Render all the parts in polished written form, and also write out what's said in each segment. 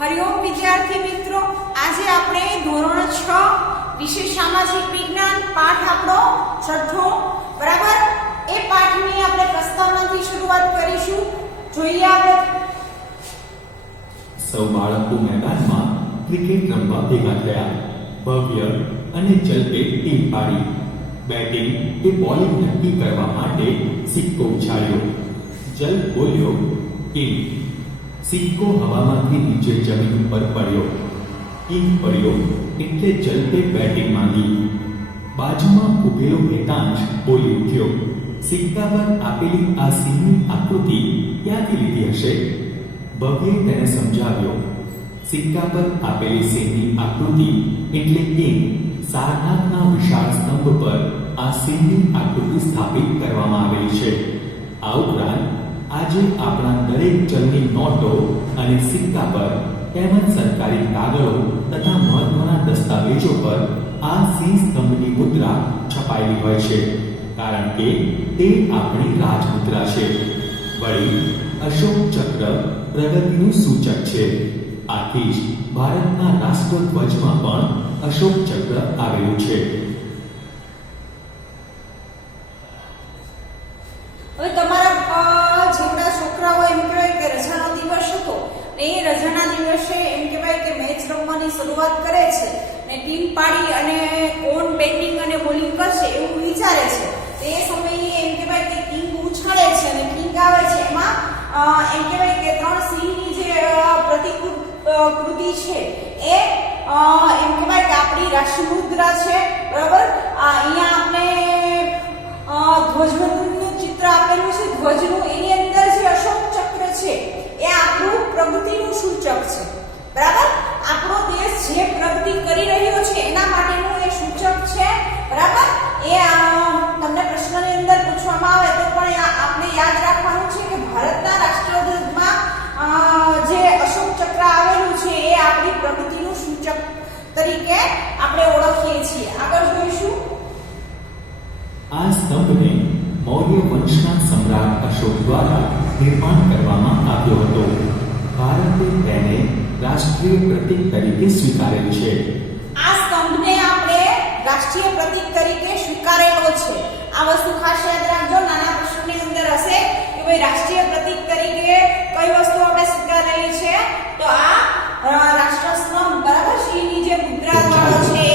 હરિઓમ વિદ્યાર્થી મિત્રો, આજે આપણે ધોરણ 6 વિષય સામાજિક વિજ્ઞાન પાઠ આપણો છઠ્ઠો બરાબર એ પાઠની આપણે પ્રસ્તાવનાથી શરૂઆત કરીશું. જોઈએ આપણે. સૌ બાળકો મેદાનમાં ક્રિકેટ રમવા ભેગા થયા. ભવ્ય અને જલ્પે ટીમ પાડી. બેટિંગ કે બોલિંગ નક્કી કરવા માટે સિક્કો ઉછાળ્યો. જલ બોલ્યો કિંગ. સિક્કો હવામાંથી નીચે જમીન ઉપર પડ્યો. કિંગ પડ્યો એટલે જલ્પે બેટિંગ માંગી. બાજુમાં ઉભેલો હેતાંશ બોલી ઉઠ્યો, સિક્કા પર આપેલી આ સિંહની આકૃતિ ક્યાંથી લીધી હશે? ભવ્યે તેને સમજાવ્યો. સિક્કા પર આપેલી સિંહની આકૃતિ એટલે કિંગ. સારનાથના વિશાળ સ્તંભ પર આ સિંહની આકૃતિ સ્થાપિત કરવામાં આવેલી છે. આ ઉપરાંત આજે આપણા દરેક ચલણી નોટો અને સિક્કા પર તેમજ સરકારી કાગળો તથા મહત્વના દસ્તાવેજો પર આ સિંહ સ્તંભની મુદ્રા છપાયેલી હોય છે, કારણ કે તે આપણી રાજમુદ્રા છે. વળી અશોક ચક્ર પ્રગતિનું સૂચક છે. આથી જ ભારતના રાષ્ટ્રધ્વજમાં પણ અશોક ચક્ર આવેલું છે. હવે તમારા જેટલા છોકરાઓ એમ કહેવાય કે રજાનો દિવસ હતો ને એ રજાના દિવસે એમ કહેવાય કે મેચ રમવાની શરૂઆત કરે છે ને ટીમ પાડી અને કોણ બેટિંગ અને બોલિંગ કરશે એવું વિચારે છે. તે સમયે એમ કહેવાય કે કિંગ ઉછાળે છે અને કિંગ આવે છે. એમાં એમ કહેવાય કે ત્રણ સિંહની જે પ્રતિકૃતિ છે એ એમ કહેવાય કે આપણી રાષ્ટ્રમુદ્રા છે બરાબર. અહીંયા આપણે ધ્વજનું ચિત્ર આપેલું છે. ધ્વજનું એની અંદર જે અશોક ચક્ર છે એ આપણું પ્રગતિનું સૂચક છે બરાબર. આપણો દેશ જે પ્રગતિ કરી રહ્યો છે એના માટેનું એ સૂચક છે બરાબર. એ તમને પ્રશ્નની અંદર પૂછવામાં આવે તો પણ આપણે યાદ રાખવાનું છે કે ભારતના રાષ્ટ્રધ્વજમાં જે અશોક ચક્ર આવેલું છે એ આપણી પ્રગતિનું સૂચક તરીકે આપણે ઓળખીએ છીએ. આગળ જોઈશું. આ સ્તંભને મૌર્ય વંશના સમ્રાટ અશોક દ્વારા નિર્માણ કરવામાં આવ્યો હતો. ભારતે તેને રાષ્ટ્રીય પ્રતીક તરીકે સ્વીકારેલ છે. આ સ્તંભને આપણે રાષ્ટ્રીય પ્રતીક તરીકે સ્વીકારેલો છે. આ વસ્તુ ખાસ યાદ રાખજો. નાના પ્રશ્નની અંદર હશે કે ભાઈ રાષ્ટ્રીય પ્રતીક તરીકે કઈ વસ્તુ આપણે સ્વીકારેલી છે, તો આ રાષ્ટ્રસ્તંભ બરાબર સિંહની જે મુદ્રા વાળો છે.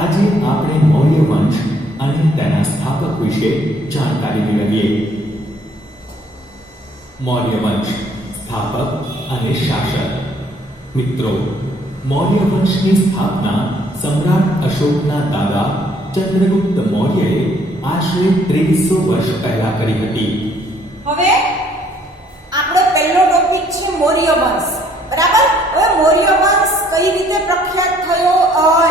આજે આપણે મૌર્ય વંશ અને તેના સ્થાપક વિશે જાણકારી મેળવીએ. મૌર્ય વંશ, સ્થાપક અને શાસક. મિત્રો, મૌર્ય વંશની સ્થાપના સમ્રાટ અશોકના દાદા ચંદ્રગુપ્ત મૌર્યએ આશરે 2300 વર્ષ પહેલા કરી હતી. હવે આપણો પહેલો ટોપિક છે મૌર્ય વંશ બરાબર. હવે મૌર્ય વંશ કઈ રીતે પ્રખ્યાત થયો,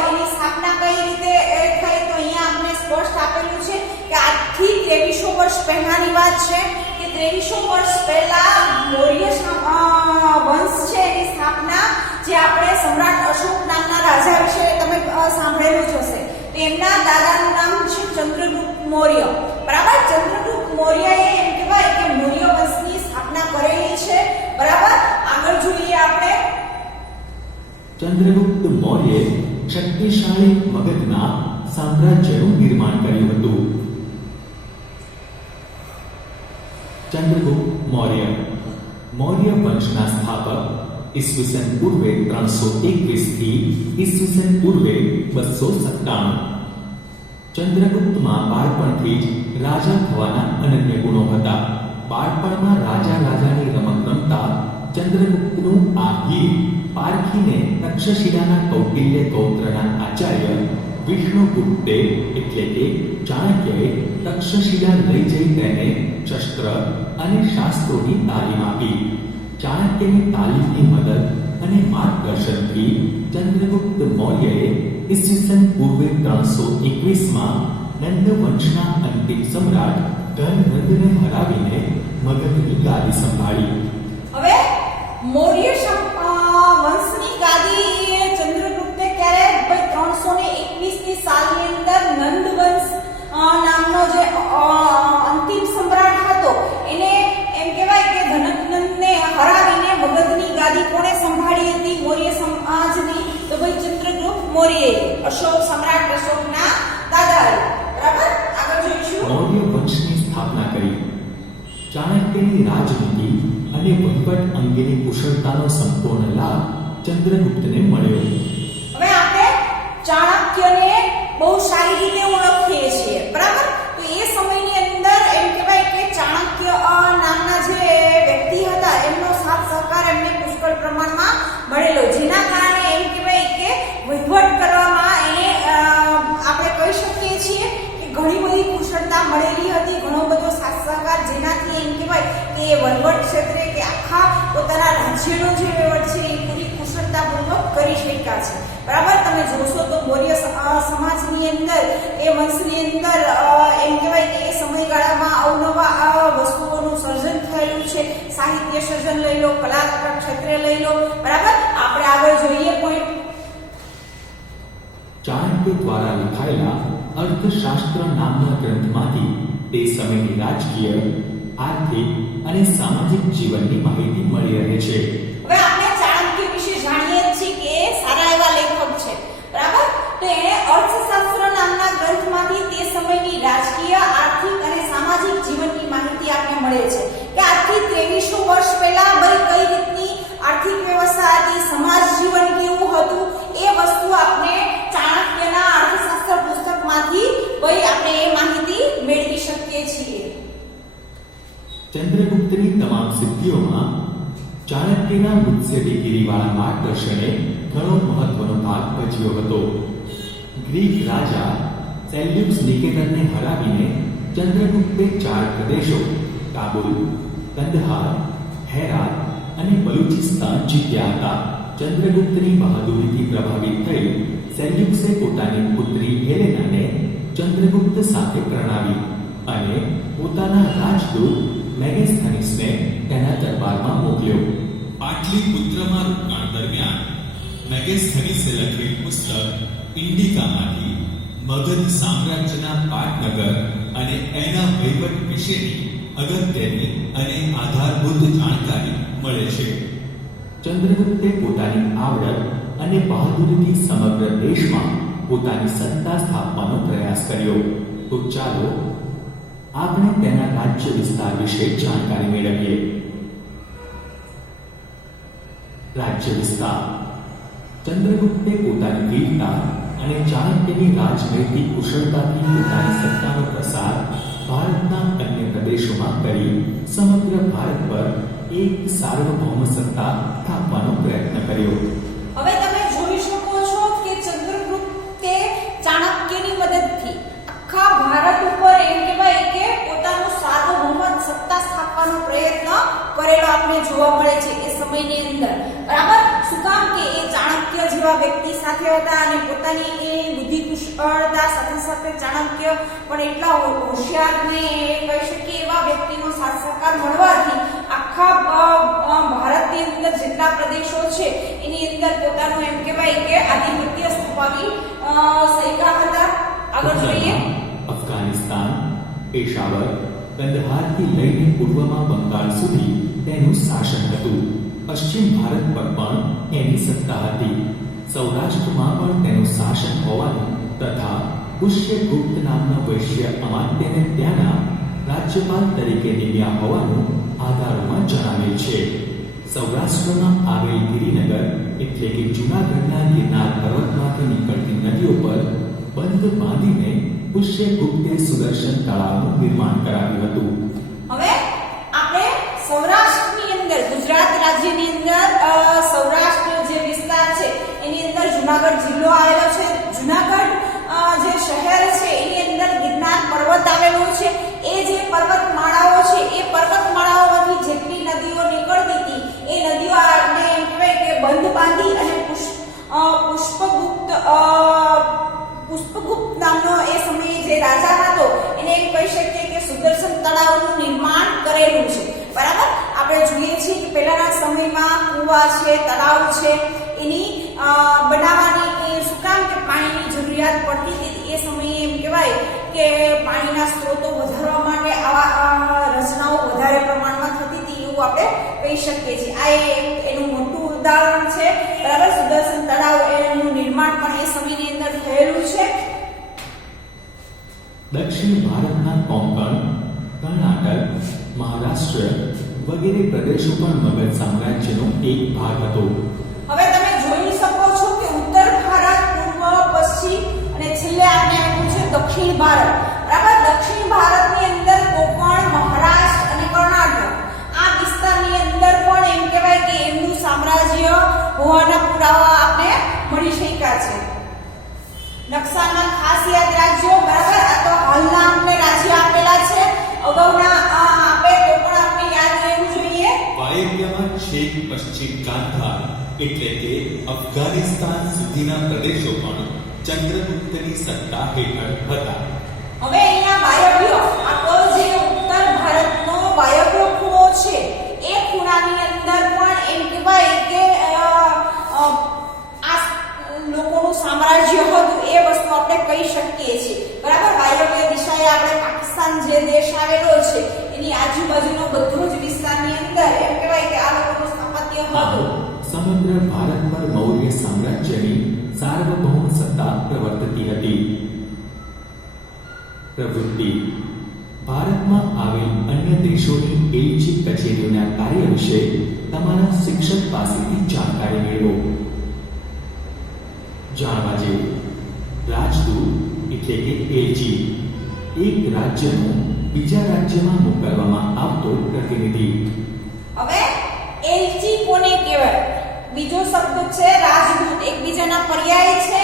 એની સ્થાપના કઈ રીતે થઈ, તો અહીંયા આપણે સ્પષ્ટ આપેલું છે કે આજથી 2300 વર્ષ પહેલાની વાત છે કે 2300 વર્ષ પહેલા મૌર્ય વંશ છે એની સ્થાપના જે આપણે સમ્રાટ અશોક નામના રાજા વિશે તમે સાંભળેલું જ હશે. તો એમના દાદાનું નામ છે ચંદ્રગુપ્ત મૌર્ય બરાબર. ચંદ્રગુપ્ત મૌર્યએ એમ કહેવાય કે મૌર્ય વંશની સ્થાપના કરેલી છે બરાબર. આગળ જોઈએ આપણે. ચંદ્રગુપ્ત મૌર્યે શક્તિશાળી મગધના સામ્રાજ્યનું નિર્માણ કર્યું હતું. ચંદ્રગુપ્ત મૌર્ય મૌર્ય વંશના સ્થાપક ઈસવીસન પૂર્વે 321 થી ઈસવીસન પૂર્વે 297. ચંદ્રગુપ્તમાં બાળપણથી જ રાજા થવાના અનન્ય ગુણો હતા. બાળપણમાં રાજાની રમત રમતા ચંદ્રગુપ્તનું આ ગીત પારખીને તક્ષશિલાના કૌટિલ્ય ગોત્રના આચાર્ય વિષ્ણુગુપ્તે એટલે કે ચાણક્યએ તક્ષશિલા લઈ જઈ તેને શસ્ત્ર અને શાસ્ત્રોની તાલીમ આપી. ચાણક્યની તાલીમની મદદ અને માર્ગદર્શનથી ચંદ્રગુપ્ત મૌર્યએ ઈસવીસન પૂર્વે 321માં નંદ વંશના અંતિમ સમ્રાટ ધનનંદને હરાવીને મગધની ગાદી સંભાળી. હવે મૌર્ય વંશની ગાદી ચંદ્રગુપ્તે ક્યારે 321ની સાલની અંદર નંદ વંશ નામનો જે અંતિમ સમ્રાટ હતો એને એમ કહેવાય કે ધનનંદને હરાવીને મગધની ગાદી કોણે સંભાળી હતી? મૌર્ય અશોક સમ્રાટ અશોકના દાદા બરાબર આગળ જોઈશું મૌર્ય વંશની સ્થાપના કરી. ચાણક્યની રાજનીતિ અને વહીવટ અંગેની કુશળતાનો સંપૂર્ણ લાભ ચંદ્રગુપ્તને મળ્યો. હવે આપણે ચાણક્યને બહુ સારી રીતે ઓળખીએ છીએ બરાબર. તો એ સમયની અંદર એમ કહેવાય કે ચાણક્ય નામના જે વ્યક્તિ હતા એમનો સાથ સહકાર એમને પુષ્કળ પ્રમાણમાં મળેલો, જેના કારણે એમ કહેવાય કે વહીવટ કરવામાં એને આપણે કહી શકીએ છીએ કે ઘણી બધી કુશળતા મળેલી હતી, ઘણો બધો સાથ સહકાર, જેનાથી એમ કહેવાય કે વહીવટ ક્ષેત્રે કે આખા પોતાના રાજ્યનો જે વહીવટ છે એ પૂરી કુશળતાપૂર્વક કરી શક્યા છે બરાબર. તમે જોશો તો મૌર્ય સમાજની અંદર એ વંશની અંદર એમ કહેવાય કે એ સમયગાળામાં અવનવા વસ્તુઓનું સર્જન થયેલું છે. સાહિત્ય સર્જન લઈ લો, કલા ક્ષેત્રે લઈ લો બરાબર. આપણે આગળ જોઈએ પોઈન્ટ. ચાણક્ય દ્વારા લખાયેલા અર્થશાસ્ત્ર નામના ગ્રંથમાંથી તે સમયની રાજકીય, આર્થિક અને સામાજિક જીવનની માહિતી મળી રહે છે. હવે આપણે ચાણક્ય વિશે જાણીએ છીએ કે એ સારા એવા લેખક છે બરાબર. તો એણે અર્થશાસ્ત્ર નામના ગ્રંથમાંથી તે સમયની રાજકીય, આર્થિક અને સામાજિક જીવનની માહિતી આપણને મળે છે કે આજથી 2300 વર્ષ પહેલા ભાઈ કઈ રીતની આર્થિક વ્યવસ્થા હતી, સમાજ જીવન કેવું હતું, એ વસ્તુ આપણે ચાણક્યના અર્થશાસ્ત્ર પુસ્તકમાંથી ભાઈ આપણે એ માહિતી મેળવી શકીએ છીએ. ચંદ્રગુપ્તની તમામ સિદ્ધિઓમાં ચાણક્યના મુત્સદ્દેગીરીવાળા માર્ગદર્શને ઘણો મહત્વનો ભાગ ભજવ્યો હતો. ગ્રીક રાજા સેલ્યુકસ નિકેટરને હરાવીને ચંદ્રગુપ્તે 4 પ્રદેશો કાબુલ, કંદહાર, હેરાત અને બલુચિસ્તાન જીત્યા હતા. ચંદ્રગુપ્તની બહાદુરીથી પ્રભાવિત થઈ સેલ્યુકસે પોતાની પુત્રી હેલેનાને ચંદ્રગુપ્ત સાથે પરણાવી અને પોતાના રાજદૂત મેગેસ્થનીસને તેના દરબારમાં મોકલ્યો. પાટલીપુત્રમાં રોકાણ દરમિયાન મેગેસ્થનીસે લખેલ પુસ્તક ઇન્ડિકામાંથી મગધ સામ્રાજ્યના પાટનગર અને એના વહીવટ વિશેની અગત્યની અને આધારભૂત જાણકારી મળે છે. ચંદ્રગુપ્તે પોતાની આવડત અને બહાદુરીથી સમગ્ર દેશમાં પોતાની સત્તા સ્થાપવાનો પ્રયાસ કર્યો. તો ચાલો આપણે તેના રાજ્ય વિસ્તાર વિશે જાણકારી મેળવીએ. રાજ્ય વિસ્તાર. ચંદ્રગુપ્તે પોતાની વીરતા અને ચાણક્યની રાજનૈતિક કુશળતાથી પોતાની સત્તાનો પ્રસાર ભારતના અન્ય પ્રદેશોમાં કરી સમગ્ર ભારત પર એક સાર્વભૌમ સત્તા સ્થાપવાનો પ્રયત્ન કર્યો. હવે તમે જોઈ શકો છો કે ચંદ્રગુપ્તે ચાણક્યની મદદથી આખા ભારત ઉપર એમ કહેવાય કે પોતાનું સાર્વભૌમ સત્તા સ્થાપવાનો પ્રયત્ન કરેલો આપણે જોવા મળે છે એ સમયની અંદર બરાબર. શું કામ કે એ ચાણક્ય જેવા વ્યક્તિ સાથે હતા અને પોતાની એ બુદ્ધિ કુશળતા સાથે સાથે ચાણક્ય પણ એટલા હોશિયાર ને કહી શકીએ એવા વ્યક્તિનો સાથ સહકાર મળવાથી આખા ભારતની અંદર જેટલા પ્રદેશો છે એની અંદર પોતાનું એમ કહેવાય કે આધિપત્ય સ્થાપવી શક્યા હતા. આગળ જોઈએ. અફઘાનિસ્તાન, પેશાવર, કંદહારથી લઈને પૂર્વમાં બંગાળ સુધી તેનું શાસન હતું. પશ્ચિમ ભારત પર પણ એની સત્તા હતી. સૌરાષ્ટ્રમાં પણ તેનું શાસન હોવાનું તથા પુષ્યગુપ્ત નામના વૈશ્ય અમાત્યને ત્યાંના રાજ્યપાલ તરીકે નિમ્યા હોવાનું આધારોમાં જણાવેલ છે. સૌરાષ્ટ્રમાં આવેલ ગિરિનગર એટલે કે જૂનાગઢના ગિરનાર પર્વતમાંથી નીકળતી નદીઓ પર બંધ બાંધીને પુષ્યગુપ્તે સુદર્શન તળાવનું નિર્માણ કરાવ્યું હતું. હવે આપણે સૌરાષ્ટ્રની અંદર ગુજરાત રાજ્યની અંદર સૌરાષ્ટ્ર જે વિસ્તાર છે એની અંદર જૂનાગઢ જિલ્લો આવેલો છે. જૂનાગઢ જે શહેર છે એની અંદર ગિરનાર પર્વત આવેલો છે. એ જે પર્વતમાળાઓ છે એ પર્વતમાળાઓમાંથી જેટલી નદીઓ નીકળતી હતી એ નદીઓ આપણે એમ કહેવાય કે બંધ બાંધી અને પુષ્પગુપ્ત નામનો એ સમયે જે રાજા હતો એને એમ કહી શકીએ કે સુદર્શન તળાવનું નિર્માણ કરેલું છે બરાબર. આપણે જોઈએ છીએ કે પહેલાના સમયમાં કુવા છે, તળાવ છે, એની બનાવવાની શું કામ કે પાણીની જરૂરિયાત પડતી હતી. એ સમયે એમ કહેવાય કે પાણીના સ્ત્રોતો વધારવા માટે આવા રચનાઓ વધારે પ્રમાણમાં થતી હતી એવું આપણે કહી શકીએ છીએ. આ એનું મોટું ઉદાહરણ છે બરાબર. સુદર્શન તળાવ એનું નિર્માણ પણ એ સમયની અંદર થયેલું દક્ષિણ ભારતના કોંકણ, કર્ણાટક, મહારાષ્ટ્ર વગેરે પ્રદેશો પણ મગધ સામ્રાજ્યનો એક ભાગ હતો. હવે તમે જોઈ શકો છો કે ઉત્તર ભારત, પૂર્વ, પશ્ચિમ અને છેલ્લે આપણે આવ્યું છે દક્ષિણ ભારત. બરાબર, દક્ષિણ ભારતની અંદર કોંકણ, મહારાષ્ટ્ર અને કર્ણાટક આ વિસ્તારની અંદર પણ એમ કહેવાય કે એમનું સામ્રાજ્ય હોવાના પુરાવા આપણે મળી શક્યા છે. નકશામાં ખાસ યાદ રાખજો. બરાબર, આ તો હાલના આપણે રાજ્ય આપેલા છે, અગાઉના આપે તો પણ આપણે યાદ રહેવું જોઈએ. વાયવ્યમાં છેક પશ્ચિમ ગાંધાર એટલે કે અફઘાનિસ્તાન સુધીના પ્રદેશો પણ ચંદ્રગુપ્તની સત્તા હેઠળ હતા. હવે અહીંયા વાયવ્ય આપણો જે ઉત્તર ભારતનો વાયવ્ય ખૂણો છે એ ખૂણાની અંદર પણ એમ કહેવાય કે આ લોકોનું સામ્રાજ્ય હતું એ વસ્તુ આપણે કહી શકીએ છીએ. બરાબર, વાયવ્ય દિશાએ આપણે પાકિસ્તાન જે દેશ આવેલો છે એની આજુબાજુનો બધો જ વિસ્તારની અંદર એમ કહેવાય કે આ લોકોનું સ્થાપત્ય હતું. સમગ્ર ભારત પર મૌર્ય સામ્રાજ્યની સાર્વભૌમ સત્તા પ્રવર્તતી હતી. પ્રવૃત્તિ: ભારતમાં આવેલ અન્ય દેશોની એલચી કચેરીઓના કાર્ય વિશે તમારા શિક્ષક પાસેથી જાણકારી મેળવો. જાણવા જેવું: રાજદૂત એટલે કે એલચી એક રાજ્યનો બીજા રાજ્યમાં મોકલવામાં આવતો પ્રતિનિધિ. હવે એલચી કોને કહેવાય? બીજો શબ્દ છે રાજદૂત. એકબીજાના પર્યાય છે.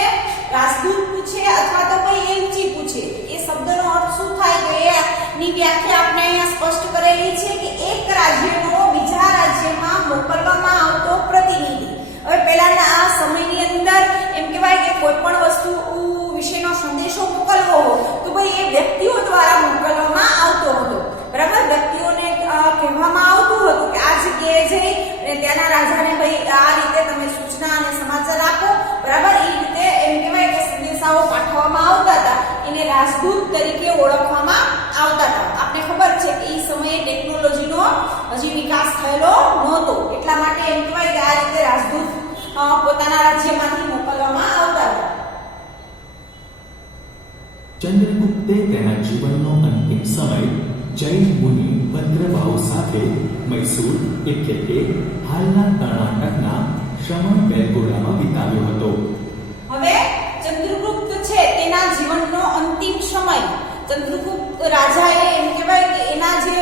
રાજદૂત પૂછે અથવા તો કોઈ એલચી પૂછે, એ શબ્દનો અર્થ શું થાય તો એની વ્યાખ્યા આપણે અહીંયા સ્પષ્ટ કરેલી છે કે એક રાજ્યનો બીજા રાજ્યમાં મોકલવામાં આવતો પ્રતિનિધિ. હવે પહેલાના આ સમયની અંદર એમ કહેવાય કે કોઈ પણ વસ્તુ વિશેનો સંદેશો મોકલવો હોય તો ભાઈ એ વ્યક્તિઓ દ્વારા મોકલવામાં આવતો હતો. બરાબર, વ્યક્તિઓને કહેવામાં આવતું હતું કે આ જગ્યાએ જઈ અને ત્યાંના રાજાને ભાઈ આ રીતે તમે સૂચના અને સમાચાર આપો. બરાબર, એ રીતે એમ કહેવાય કે સંદેશાઓ પાઠવવામાં આવતા હતા. એને રાજદૂત તરીકે ઓળખવામાં આવતા હતા. આપણે ખબર છે કે એ સમયે ટેકનોલોજીનો હજી વિકાસ થયેલો નહોતો, એટલા માટે એમ કહેવાય કે આ રીતે રાજદૂત પોતાના રાજ્યમાંથી મોકલવામાં આવતા હતા. ચંદ્રગુપ્તે તેના જીવનનો અંતિમ સમય જૈન મુનિ ભદ્રબાહુ સાથે મૈસૂર એટલે કે હાલના કર્ણાટકના શ્રવણ બેલગોડામાં વિતાવ્યો હતો. હવે ચંદ્રગુપ્ત છે તેના જીવનનો અંતિમ સમય, ચંદ્રગુપ્ત રાજાએ એમ કહેવાય કે એના જે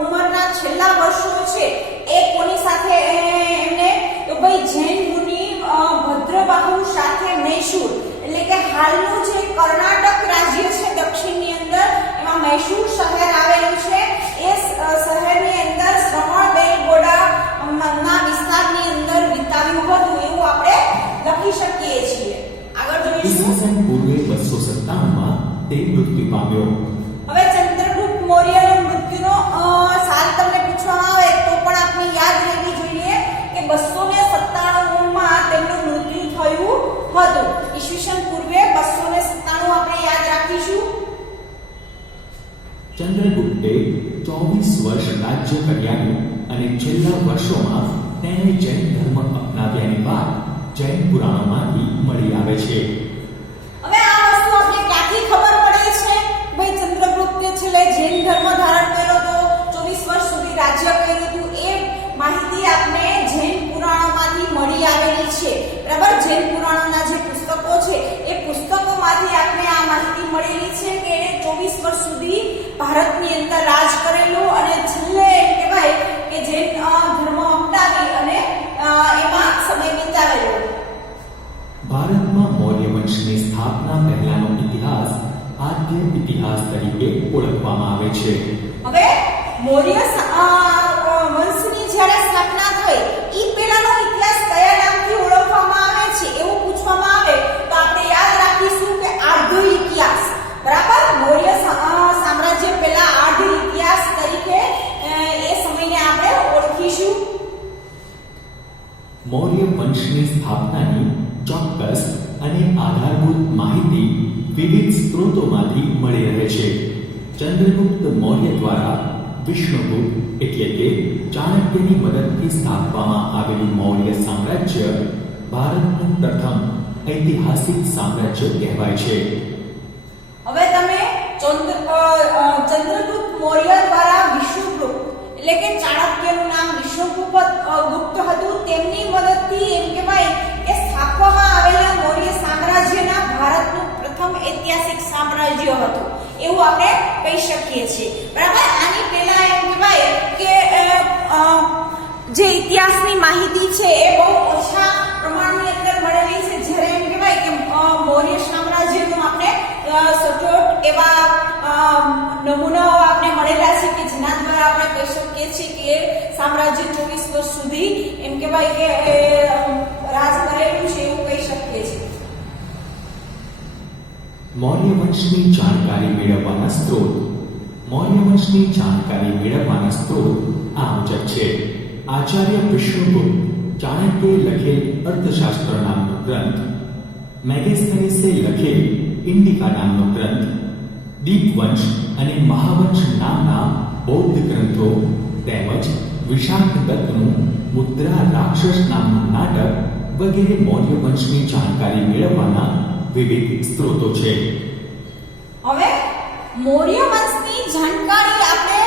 ઉંમરના છેલ્લા વર્ષો છે એ કોની સાથે એમને તો ભાઈ જૈન મુનિ ભદ્રબાહુ સાથે મૈસૂર એટલે કે હાલનું જે કર્ણાટક રાજ્ય છે દક્ષિણની અંદર, એમાં મૈસૂર શહેર આવેલું છે. એ શહેરની અંદર શ્રવણ બેલગોડા ના વિસ્તારની અંદર વિતાવ્યું હતું એવું આપણે લખી શકીએ છીએ. આગળ જોઈશું. ઈસવીસન પૂર્વે 297માં તે મૃત્યુ પામ્યો. હવે ચંદ્રગુપ્ત મૌર્યનું મૃત્યુનો સાલ તમને પૂછવામાં આવે તો પણ આપણે યાદ રહેવી જોઈએ કે 297માં તેમનું મૃત્યુ થયું હતું. ઈસવીસન પૂર્વે 297 આપણે યાદ રાખીશું. ચંદ્રગુપ્તે 24 વર્ષ રાજ્ય કર્યાનું અને છેલ્લા વર્ષોમાં તેણે જૈન ધર્મ અપનાવ્યાની વાત જૈન પુરાણોમાંથી મળી આવે છે. હવે આ વસ્તુ આપણે ક્યાંથી ખબર પડે છે? ભાઈ ચંદ્રગુપ્તે છેલ્લે જૈન ધર્મ ધારણ કર્યો તો 24 વર્ષ સુધી રાજ્ય કર્યું હતું, એ માહિતી આપણે જૈન પુરાણોમાંથી મળી આવેલી છે. બરાબર, જૈન પુરાણોના જે પુસ્તકો છે એ પુસ્તકોમાંથી આપણે આ માહિતી મળેલી છે કે એણે 24 વર્ષ સુધી ભારતની અંદર રાજ કરેલું અને છેલ્લે એમ કહેવાય કે જૈન ધર્મ અપનાવી અને એમાં સમય વિતાવેલો. ભારતમાં મૌર્ય વંશની સ્થાપના પહેલાનો ઇતિહાસ આદ્ય ઇતિહાસ તરીકે ઓળખવામાં આવે છે. હવે મૌર્ય વંશની જ્યારે સ્થાપના થઈ એ પહેલાનો ઇતિહાસ કયા નામથી ઓળખવામાં આવે છે એવું પૂછવામાં આવે તો આપણે યાદ રાખીશું કે આર્ધ ઇતિહાસ. બરાબર, મૌર્ય સામ્રાજ્ય પહેલા આર્ધ ઇતિહાસ તરીકે એ સમયને આપણે ઓળખીશું. મૌર્ય વંશની સ્થાપનાની ચોક્કસ અને આધારભૂત માહિતી વિવિધ સ્ત્રોતોમાંથી મળી રહે છે. ચંદ્રગુપ્ત મૌર્ય દ્વારા વિષ્ણુગુપ્ત એટલે કે ચાણક્યની મદદથી સ્થાપવામાં આવેલું મૌર્ય સામ્રાજ્ય ભારતનું પ્રથમ ઐતિહાસિક સામ્રાજ્ય કહેવાય છે. હવે તમે ચંદ્રગુપ્ત મૌર્ય દ્વારા વિષ્ણુગુપ્ત એટલે કે ચાણક્યનું નામ વિષ્ણુગુપ્ત હતું. તેમની મદદથી એમ કહેવાય કે સ્થાપવામાં આવેલા મૌર્ય સામ્રાજ્યના ભારતનું પ્રથમ ઐતિહાસિક સામ્રાજ્ય હતું એવું આપણે કહી શકીએ છીએ. બરાબર. આની પહેલા એમ કહેવાય કે જે ઇતિહાસની માહિતી છે એ બહુ ઓછા પ્રમાણની અંદર મળેલી છે. જ્યારે એમ કહેવાય કે મૌર્ય સામ્રાજ્યનું આપણે સચોટ એવા નમૂનાઓ આપણે મળેલા છે કે જેના દ્વારા આપણે કહી શકીએ છીએ કે સામ્રાજ્ય 24 વર્ષ સુધી એમ કહેવાય કે રાજ કરેલું છે એવું કહી શકીએ છીએ. મૌર્ય વંશની જાણકારી મેળવવાના સ્ત્રોત. મૌર્ય વંશની જાણકારી મેળવવાના સ્ત્રોત આ મુજબ છે. આચાર્ય વિષ્ણુગુપ્ત ચાણક્યએ લખેલ અર્થશાસ્ત્ર નામનો ગ્રંથ, મેગેસ્થનીસે લખેલ ઇન્ડિકા નામનો ગ્રંથ, દીપવંશ અને મહાવંશ નામના બૌદ્ધ ગ્રંથો તેમજ વિશાખ દત્તનું મુદ્રા રાક્ષસ નામનું નાટક વગેરે મૌર્ય વંશની જાણકારી મેળવવાના વિવિધ સ્ત્રોતો છે. હવે મૌર્ય વંશની જાણકારી આપણે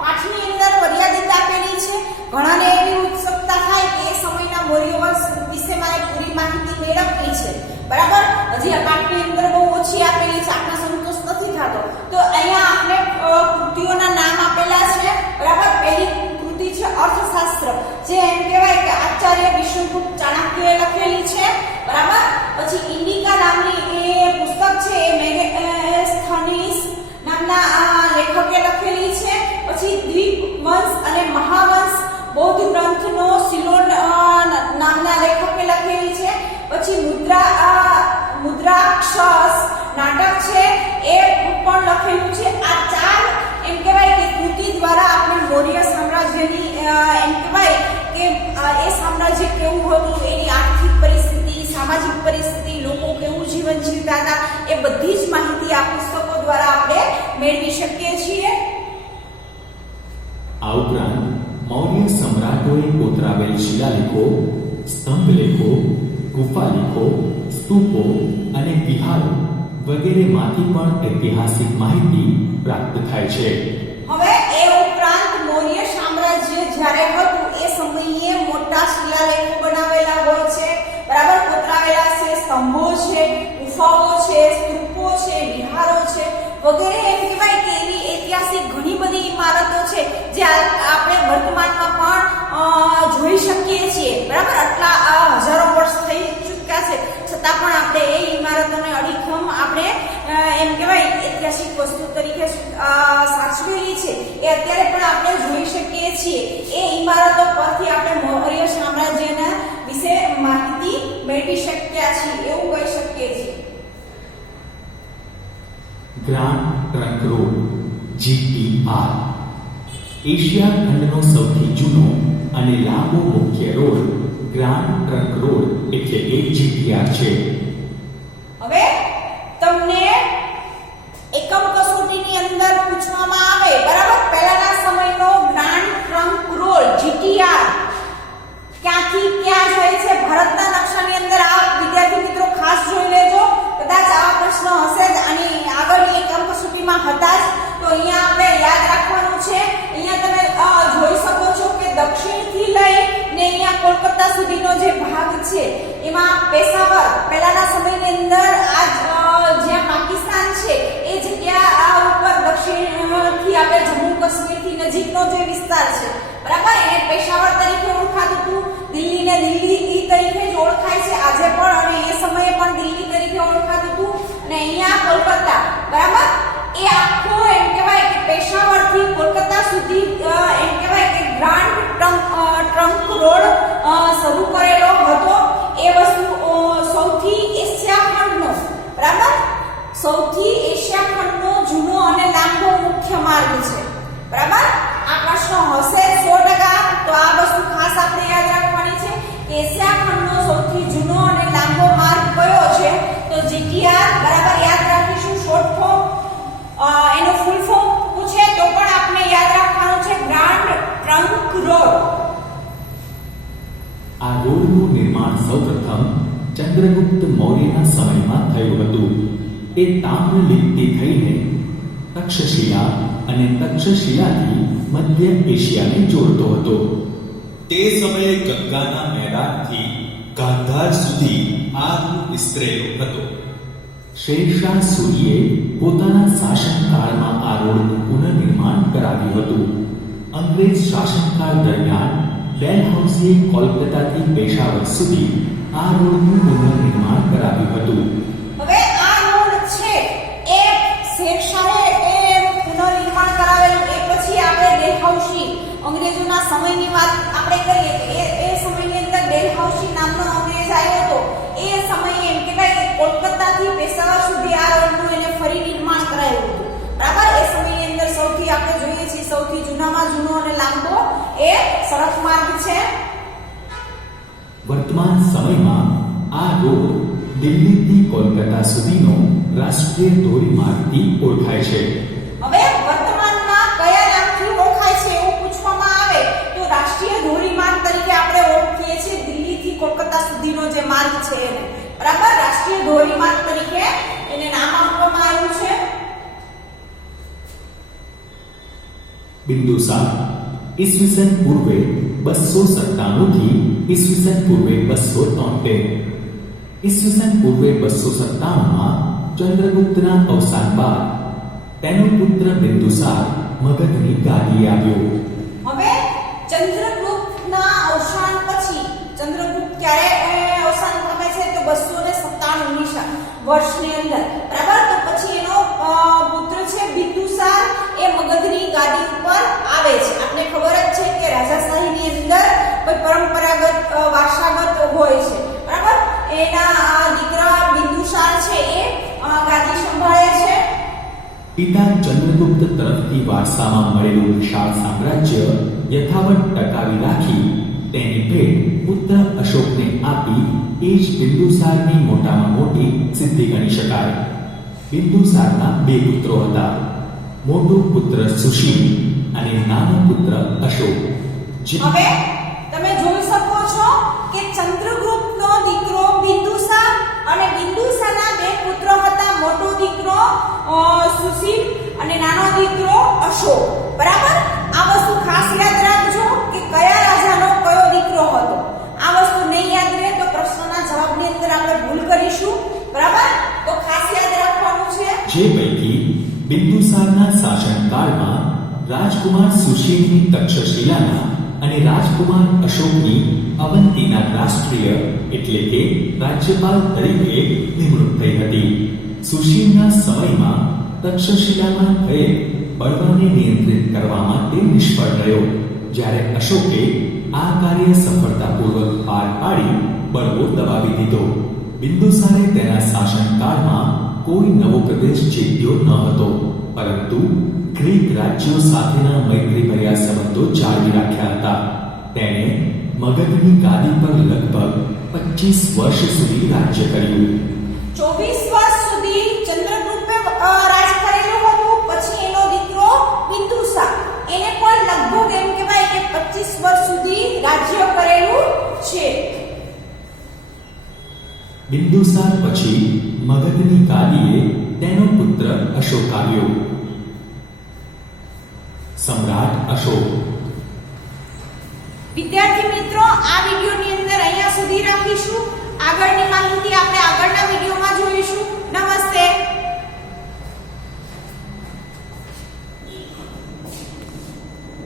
પાઠની અંદર મર્યાદિત આપેલી છે. ઘણાને એવી ઉત્સુકતા થાય કે એ સમયના મૌર્ય વંશ વિશે મારે પૂરી માહિતી મેળવવી છે. બરાબર. હજી આ પાઠની અંદર બહુ ઓછી આપેલી છે, આપણા સંતોષ નથી થતો. તો અહીંયા આપણે કૃતિઓના નામ આપેલા છે. બરાબર. પહેલી કૃતિ છે અર્થશાસ્ત્ર, જે એમ કહેવાય કે આચાર્ય વિષ્ણુગુપ્ત ચાણક્યએ લખેલી છે. બરાબર. પછી ઇન્ડિકા નામની એ પુસ્તક છે એ મેગેસ્થનીસ નામના લેખકે લખેલી છે. પછી દ્વીપવંશ અને મહાવંશ બૌદ્ધ ગ્રંથનો સિલોન નામના લેખકે લખેલી છે. પછી મુદ્રાક્ષસ નાટક છે એ પણ લખેલું છે. આ ચાર એમ કહેવાય કે કૃતિ દ્વારા આપણે મૌર્ય સામ્રાજ્યની એમ કહેવાય કે એ સામ્રાજ્ય કેવું હતું, એની આર્થિક પરિસ્થિતિ, સામાજિક પરિસ્થિતિ, લોકો કેવું જીવન જીવતા હતા એ બધી જ માહિતી આ પુસ્તકો દ્વારા આપણે મેળવી શકીએ છીએ. આ ઉપરાંત મૌર્ય સમ્રાટોએ કોતરાવેલ શિલાલેખો, સ્તંભલેખો, ગુફાલેખો, સ્તૂપો અને વિહારો વગેરેમાંથી પણ ઐતિહાસિક માહિતી પ્રાપ્ત થાય છે. હવે એ ઉપરાંત મૌર્ય સામ્રાજ્ય જ્યારે હતું એ સમયે મોટા શિલાલેખો બનાવેલા હોય છે. બરાબર. કોતરાવેલા છે, સ્તંભો છે, ગુફાઓ છે, સ્તૂપો છે, વિહારો છે વગેરે એમ કહેવાય કે એવી ઐતિહાસિક ઘણી બધી ઇમારતો છે જે આપણે વર્તમાનમાં પણ જોઈ શકીએ છીએ. બરાબર. આટલા હજારો વર્ષ થઈ ચૂક્યા છે છતાં પણ આપણે એ ઇમારતોને અડીખમ આપણે એમ કહેવાય ઐતિહાસિક વસ્તુ તરીકે સાચવેલી છે એ અત્યારે પણ આપણે જોઈ શકીએ છીએ. એ ઇમારતો પરથી આપણે મૌર્ય સામ્રાજ્યના વિશે માહિતી મેળવી શક્યા છીએ એવું કહી શકીએ છીએ. Grand trunk road GTR Asia ખંડનો સૌથી જૂનો અને લાંબો મુખ્ય રોડ ગ્રાન્ડ ટ્રંક રોડ એટલે કે GTR છે. હવે તમને એકમ કસોટીની અંદર પૂછવામાં આવે, બરાબર, પહેલાના સમયનો ગ્રાન્ડ ટ્રંક રોડ GTR ક્યાંથી ક્યાં જાય છે ભારતના નકશાની અંદર? આ વિદ્યાર્થી મિત્રો ખાસ જોઈ લેજો, કદાચ આવા પ્રશ્ન હશે જ આની આગળની એકમ કસોટીમાં હતા જ. તો અહીંયા આપણે યાદ રાખવાનું છે. અહીંયા તમે જોઈ શકો છો કે દક્ષિણથી લઈને અહીંયા કોલકાતા સુધીનો જે ભાગ છે એમાં પેશાવર પહેલાના સમયની અંદર આ જ્યાં પાકિસ્તાન છે એ જગ્યા આ ઉપર દક્ષિણથી આપણે જમ્મુ કાશ્મીરથી નજીકનો જે વિસ્તાર છે, બરાબર, એને પેશાવર તરીકે ઓળખાતું હતું. દિલ્હીને દિલ્હી તરીકે જ ઓળખાય છે આજે પણ, અને એ સમયે પણ દિલ્હી તરીકે ઓળખાતું હતું. અને અહીંયા કોલકાતા, બરાબર, એ આખો એમ કહેવાય કે પેશાવરથી કોલકાતા સુધી એમ કહેવાય કે ગ્રાન્ડ ટ્રંક રોડ શરૂ કરેલો હતો. એ વસ્તુ સૌથી એશિયા ખંડનો, બરાબર, સૌથી એશિયા ખંડનો જૂનો અને લાંબો મુખ્ય માર્ગ છે. બરાબર. આ પ્રશ્ન હશે 100%. તો આ વસ્તુ ખાસ આપણે યાદ રાખવાની છે કે એશિયા ખંડનો સૌથી જૂનો અને લાંબો માર્ગ કયો છે? તો GTR. બરાબર, યાદ રાખીશું. શોર્ટ ફોર્મ એનો ફૂલ ફોર્મ પૂછે તો પણ આપણે યાદ રાખવાનું છે ગ્રાન્ડ ટ્રંક રોડ. આ રોડનું નિર્માણ સૌપ્રથમ ચંદ્રગુપ્ત મૌર્યના સમયમાં થયું હતું. એ તામ્રલિપ્તિ થઈને તક્ષશિલા અને તક્ષશિલાથી મધ્ય એશિયાને જોડતો હતો. તે સમયે ગંગાના મેદાનથી ગાંધાર સુધી આ રોડ વિસ્તરેલો હતો. શેરશાહ સૂરીએ પોતાના શાસનકાળમાં આ રોડનું પુનઃનિર્માણ કરાવ્યું હતું. અંગ્રેજ શાસનકાળ દરમિયાન ડેલહાઉસીએ કોલકાતાથી પેશાવર સુધી આ રોડનું પુનઃનિર્માણ કરાવ્યું હતું. હવે આ રોડ છે એ શેરશાહે પુનઃનિર્માણ કરાવેલું. એ પછી આપણે ડેલહાઉસી અંગ્રેજોના સમયની વાત આપણે કરીએ કે એ સમયની અંદર ડેલહાઉસી નામનો અંગ્રેજ આવ્યો હતો. એ સમયે એમ કહેવાય કે કોલકાતાથી પેશાવર સુધી આ રોડનું એને ફરી નિર્માણ કરાયું હતું. બરાબર. એ સમયની અંદર સૌથી આપણે જોઈએ છીએ સૌથી જૂનામાં જૂનો અને લાંબો એ સડક માર્ગ છે. વર્તમાન સમયમાં આ રોડ દિલ્હીથી કોલકાતા સુધીનો રાષ્ટ્રીય ધોરીમાર્ગથી ઓળખાય છે. હવે વર્તમાનમાં કયા નામથી ઓળખાય છે એવું પૂછવામાં આવે તો રાષ્ટ્રીય ધોરીમાર્ગ તરીકે આપણે ઓળખીએ છીએ દિલ્હીથી કોલકાતા સુધીનો જે માર્ગ છે એને. બરાબર. રાષ્ટ્રીય ધોરીમાર્ગ તરીકે એને નામ આપવામાં આવ્યું છે. બિંદુસાર ઈસવીસન પૂર્વે 297 થી ઈસવીસન પૂર્વે 273. ઈસવીસન પૂર્વે 297 માં ચંદ્રગુપ્તના અવસાન બાદ તેનો પુત્ર બિંદુસાર મગધની ગાદીએ આવ્યો. હવે ચંદ્રગુપ્તના અવસાન પછી ચંદ્રગુપ્ત ક્યારે અવસાન પામે છે તો 297 વર્ષની અંદર. બરાબર. તો પછી એનો પુત્ર છે બિંદુસાર એ મગધની ગાદી ઉપર આવે છે. આપણે ખબર જ છે કે રાજાશાહીની અંદર કોઈ પરંપરાગત વારસાગત હોય છે. બરાબર. એના દીકરા બિંદુસાર છે એ ગાદી સંભાળે છે. પિતા ચંદ્રગુપ્ત તરફથી વારસામાં મળેલું વિશાળ સામ્રાજ્ય યથાવત ટકાવી રાખી તેની ભેટ પુત્ર અશોકને આપી એ જ બિંદુસારની મોટામાં મોટી સિદ્ધિ ગણી શકાય. બિંદુસારના 2 પુત્રો હતા. મોટો પુત્ર સુશીલ અને નાનો પુત્ર અશોક. હવે તમે જોઈ શકો છો કે ચંદ્રગુપ્તનો દીકરો બિંદુસાર અને બિંદુસારના 2 પુત્રો હતા. મોટો દીકરો સુશીલ અને નાનો દીકરો અશોક. બરાબર. આ વસ્તુ ખાસ યાદ રાખજો કે કયા રાજાનો કયો દીકરો હતો. આ વસ્તુ નહીં યાદ રહે તો પ્રશ્નના જવાબની અંદર આપણે ભૂલ કરીશું. બરાબર. તો ખાસ યાદ રાખવાનું છે. જે પૈકી બિંદુસારના શાસનકાળમાં રાજકુમાર સુશીલની તક્ષશિલાના અને રાજકુમાર અશોકની અવંતીના રાષ્ટ્રીય એટલે કે રાજ્યપાલ તરીકે નિમણૂક થઈ હતી. સુશીલના સમયમાં તક્ષશિલામાં થયેલ બળવાને નિયંત્રિત કરવા માટે નિષ્ફળ રહ્યો, જ્યારે અશોકે આ કાર્ય સફળતાપૂર્વક પાર પાડી બળવો દબાવી દીધો. બિંદુસારે તેના શાસનકાળમાં કોઈ નવો પ્રદેશ જીત્યો ન હતો, પરંતુ ગ્રીક રાજ્યો સાથેના મૈત્રીભર્યા સંબંધો જાળવી રાખ્યા હતા. તેણે મગધની ગાદી પર લગભગ 25 વર્ષ સુધી રાજ્ય કર્યું. 24 વર્ષ સુધી ચંદ્રગુપ્તે રાજ કરેલું હતું. પછી એનો દીકરો બિંદુસાર એને પણ લગભગ એમ કહેવાય કે 25 વર્ષ સુધી રાજ્ય કરેલું છે. બિંદુસાર પછી મગધની ગાદીએ તેનો પુત્ર અશોક આવ્યો. સમ્રાટ અશોક. વિદ્યાર્થી મિત્રો, આ વિડિયોની અંદર અહીંયા સુધી રાખીશું. આગળ